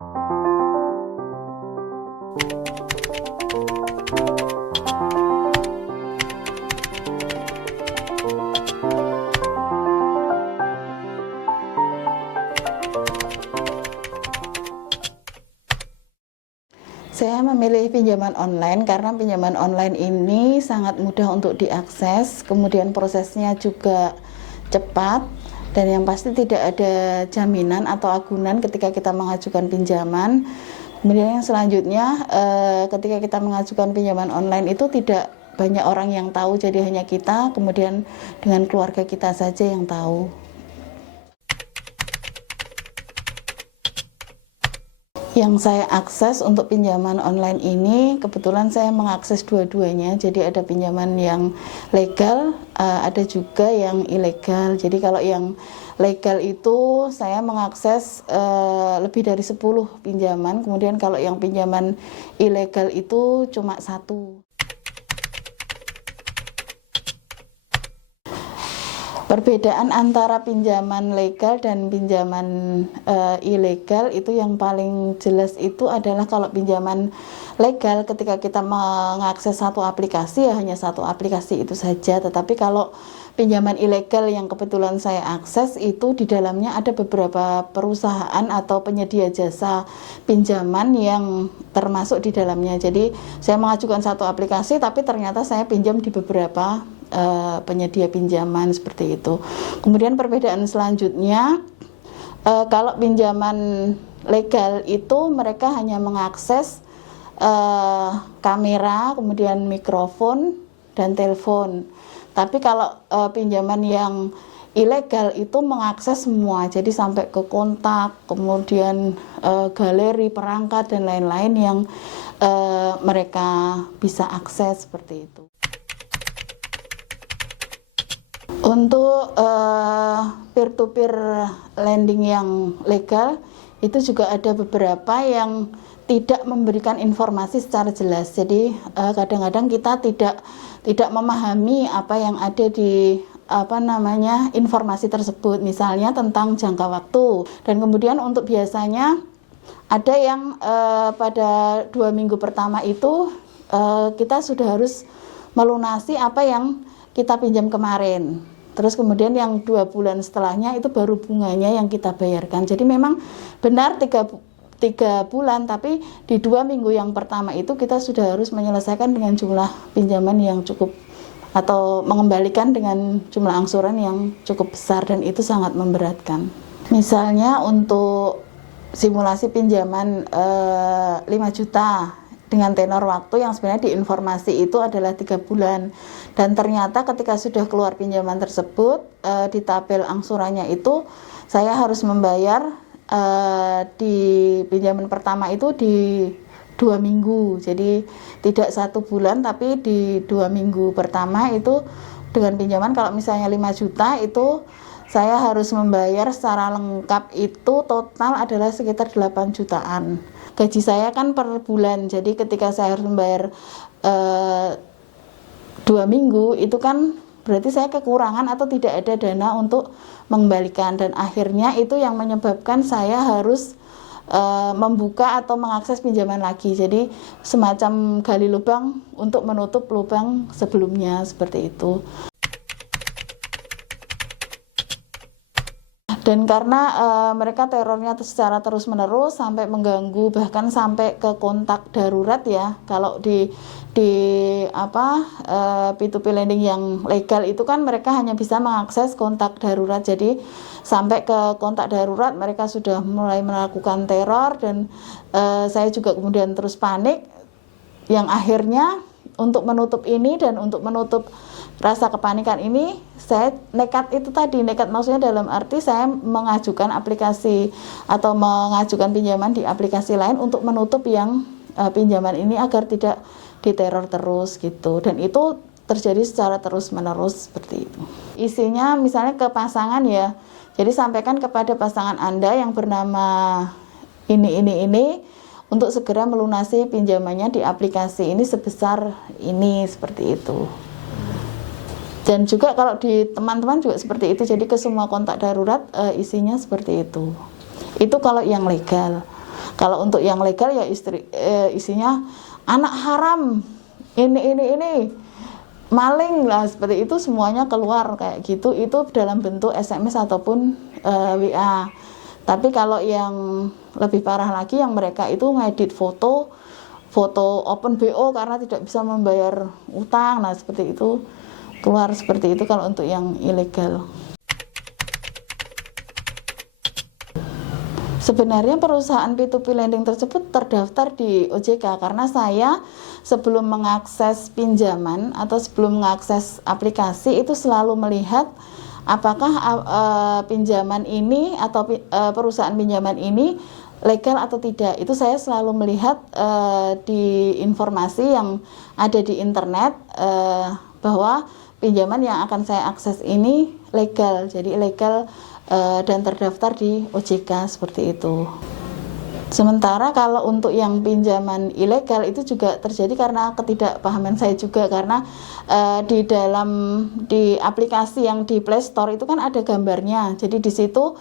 Saya memilih pinjaman online karena pinjaman online ini sangat mudah untuk diakses, kemudian prosesnya juga cepat, dan yang pasti tidak ada jaminan atau agunan ketika kita mengajukan pinjaman. Kemudian yang selanjutnya, ketika kita mengajukan pinjaman online itu tidak banyak orang yang tahu, jadi hanya kita, kemudian dengan keluarga kita saja yang tahu. Yang saya akses untuk pinjaman online ini, kebetulan saya mengakses dua-duanya. Jadi ada pinjaman yang legal, ada juga yang ilegal. Jadi kalau yang legal itu saya mengakses lebih dari 10 pinjaman. Kemudian kalau yang pinjaman ilegal itu cuma 1. Perbedaan antara pinjaman legal dan pinjaman ilegal itu yang paling jelas itu adalah kalau pinjaman legal ketika kita mengakses satu aplikasi ya hanya satu aplikasi itu saja. Tetapi kalau pinjaman ilegal yang kebetulan saya akses itu di dalamnya ada beberapa perusahaan atau penyedia jasa pinjaman yang termasuk di dalamnya. Jadi saya mengajukan satu aplikasi tapi ternyata saya pinjam di beberapa penyedia pinjaman seperti itu. Kemudian perbedaan selanjutnya, kalau pinjaman legal itu mereka hanya mengakses kamera, kemudian mikrofon dan telepon. Tapi kalau pinjaman yang ilegal itu mengakses semua, jadi sampai ke kontak, kemudian galeri, perangkat dan lain-lain yang mereka bisa akses seperti itu. Untuk peer-to-peer lending yang legal itu juga ada beberapa yang tidak memberikan informasi secara jelas. Jadi kadang-kadang kita tidak memahami apa yang ada di informasi tersebut, misalnya tentang jangka waktu. Dan kemudian untuk biasanya ada yang pada 2 minggu pertama itu kita sudah harus melunasi apa yang kita pinjam kemarin. Terus kemudian yang 2 bulan setelahnya itu baru bunganya yang kita bayarkan. Jadi memang benar 3 bulan, tapi di 2 minggu yang pertama itu kita sudah harus menyelesaikan dengan jumlah pinjaman yang cukup atau mengembalikan dengan jumlah angsuran yang cukup besar, dan itu sangat memberatkan. Misalnya untuk simulasi pinjaman 5 juta dengan tenor waktu yang sebenarnya di informasi itu adalah 3 bulan, dan ternyata ketika sudah keluar pinjaman tersebut di tabel angsurannya itu saya harus membayar di pinjaman pertama itu di 2 minggu, jadi tidak 1 bulan tapi di 2 minggu pertama itu dengan pinjaman kalau misalnya 5 juta itu saya harus membayar secara lengkap itu total adalah sekitar 8 jutaan. Gaji saya kan per bulan, jadi ketika saya harus membayar 2 minggu itu kan berarti saya kekurangan atau tidak ada dana untuk mengembalikan, dan akhirnya itu yang menyebabkan saya harus membuka atau mengakses pinjaman lagi. Jadi semacam gali lubang untuk menutup lubang sebelumnya seperti itu. Dan karena mereka terornya secara terus-menerus sampai mengganggu, bahkan sampai ke kontak darurat ya. Kalau di P2P lending yang legal itu kan mereka hanya bisa mengakses kontak darurat. Jadi sampai ke kontak darurat mereka sudah mulai melakukan teror, dan saya juga kemudian terus panik. Yang akhirnya untuk menutup ini dan untuk menutup rasa kepanikan ini, saya nekat maksudnya dalam arti saya mengajukan aplikasi atau mengajukan pinjaman di aplikasi lain untuk menutup yang pinjaman ini agar tidak diteror terus gitu. Dan itu terjadi secara terus-menerus seperti itu. Isinya misalnya ke pasangan ya, jadi sampaikan kepada pasangan Anda yang bernama ini untuk segera melunasi pinjamannya di aplikasi ini sebesar ini, seperti itu. Dan juga kalau di teman-teman juga seperti itu, jadi ke semua kontak darurat isinya seperti itu. Itu kalau yang legal. Kalau untuk yang legal ya isinya anak haram, ini maling lah, seperti itu semuanya keluar kayak gitu. Itu dalam bentuk SMS ataupun WA. Tapi kalau yang lebih parah lagi, yang mereka itu ngedit foto open BO karena tidak bisa membayar utang, nah seperti itu, keluar seperti itu kalau untuk yang ilegal. Sebenarnya perusahaan P2P lending tersebut terdaftar di OJK karena saya sebelum mengakses pinjaman atau sebelum mengakses aplikasi itu selalu melihat apakah pinjaman ini atau perusahaan pinjaman ini legal atau tidak. Itu saya selalu melihat di informasi yang ada di internet bahwa pinjaman yang akan saya akses ini legal, jadi legal dan terdaftar di OJK seperti itu. Sementara kalau untuk yang pinjaman ilegal itu juga terjadi karena ketidakpahaman saya juga, karena di aplikasi yang di Play Store itu kan ada gambarnya, jadi di situ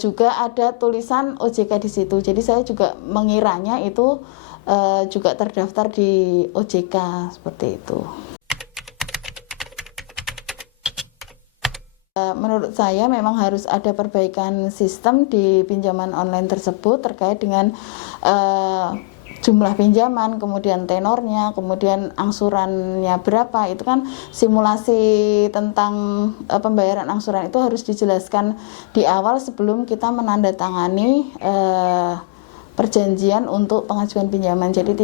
juga ada tulisan OJK di situ. Jadi saya juga mengiranya itu juga terdaftar di OJK seperti itu. Menurut saya memang harus ada perbaikan sistem di pinjaman online tersebut terkait dengan jumlah pinjaman, kemudian tenornya, kemudian angsurannya berapa. Itu kan simulasi tentang pembayaran angsuran itu harus dijelaskan di awal sebelum kita menandatangani perjanjian untuk pengajuan pinjaman. Jadi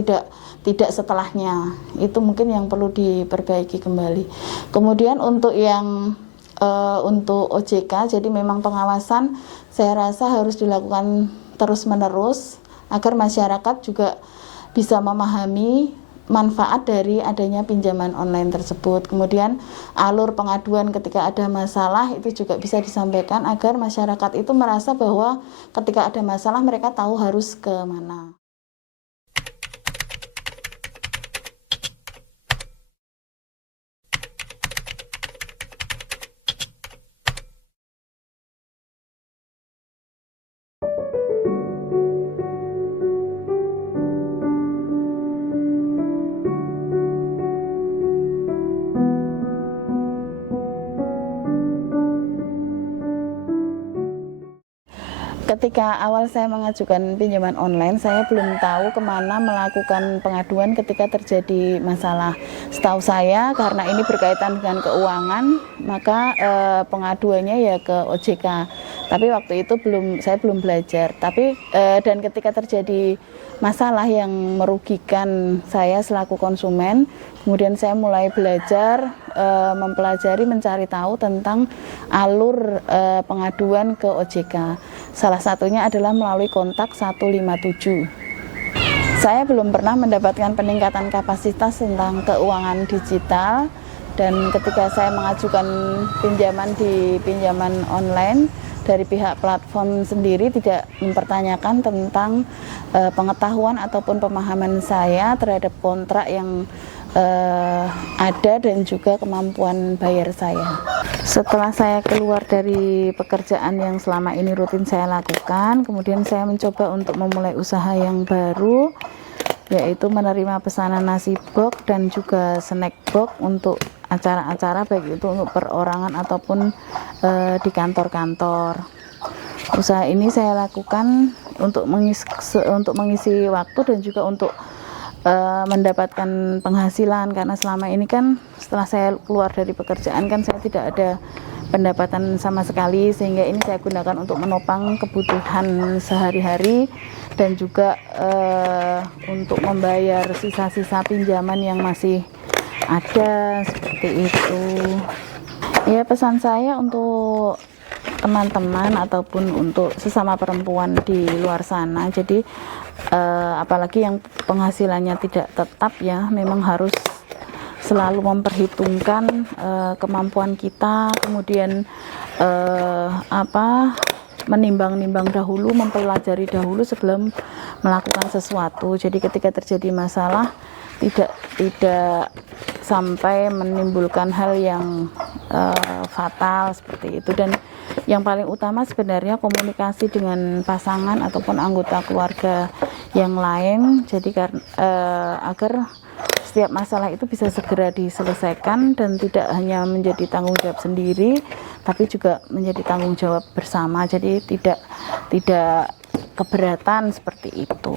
tidak setelahnya. Itu mungkin yang perlu diperbaiki kembali. Kemudian untuk untuk OJK, jadi memang pengawasan saya rasa harus dilakukan terus-menerus agar masyarakat juga bisa memahami manfaat dari adanya pinjaman online tersebut. Kemudian alur pengaduan ketika ada masalah itu juga bisa disampaikan agar masyarakat itu merasa bahwa ketika ada masalah mereka tahu harus ke mana. Ketika awal saya mengajukan pinjaman online, saya belum tahu kemana melakukan pengaduan ketika terjadi masalah. Setahu saya, karena ini berkaitan dengan keuangan, maka pengaduannya ya ke OJK. Tapi waktu itu saya belum belajar. Dan ketika terjadi masalah yang merugikan saya selaku konsumen, kemudian saya mulai belajar, mempelajari, mencari tahu tentang alur pengaduan ke OJK. Salah satunya adalah melalui kontak 157. Saya belum pernah mendapatkan peningkatan kapasitas tentang keuangan digital, dan ketika saya mengajukan pinjaman di pinjaman online, dari pihak platform sendiri tidak mempertanyakan tentang pengetahuan ataupun pemahaman saya terhadap kontrak yang ada dan juga kemampuan bayar saya. Setelah saya keluar dari pekerjaan yang selama ini rutin saya lakukan, kemudian saya mencoba untuk memulai usaha yang baru, yaitu menerima pesanan nasi box dan juga snack box untuk acara-acara, baik itu untuk perorangan ataupun di kantor-kantor. Usaha ini saya lakukan untuk mengisi waktu dan juga untuk mendapatkan penghasilan, karena selama ini kan setelah saya keluar dari pekerjaan kan saya tidak ada pendapatan sama sekali, sehingga ini saya gunakan untuk menopang kebutuhan sehari-hari dan juga untuk membayar sisa-sisa pinjaman yang masih ada, seperti itu. Ya, pesan saya untuk teman-teman ataupun untuk sesama perempuan di luar sana, jadi apalagi yang penghasilannya tidak tetap, ya memang harus selalu memperhitungkan kemampuan kita, kemudian menimbang-nimbang dahulu, mempelajari dahulu sebelum melakukan sesuatu. Jadi ketika terjadi masalah tidak sampai menimbulkan hal yang fatal seperti itu. Dan yang paling utama sebenarnya komunikasi dengan pasangan ataupun anggota keluarga yang lain, jadi agar setiap masalah itu bisa segera diselesaikan dan tidak hanya menjadi tanggung jawab sendiri, tapi juga menjadi tanggung jawab bersama. Jadi tidak keberatan seperti itu.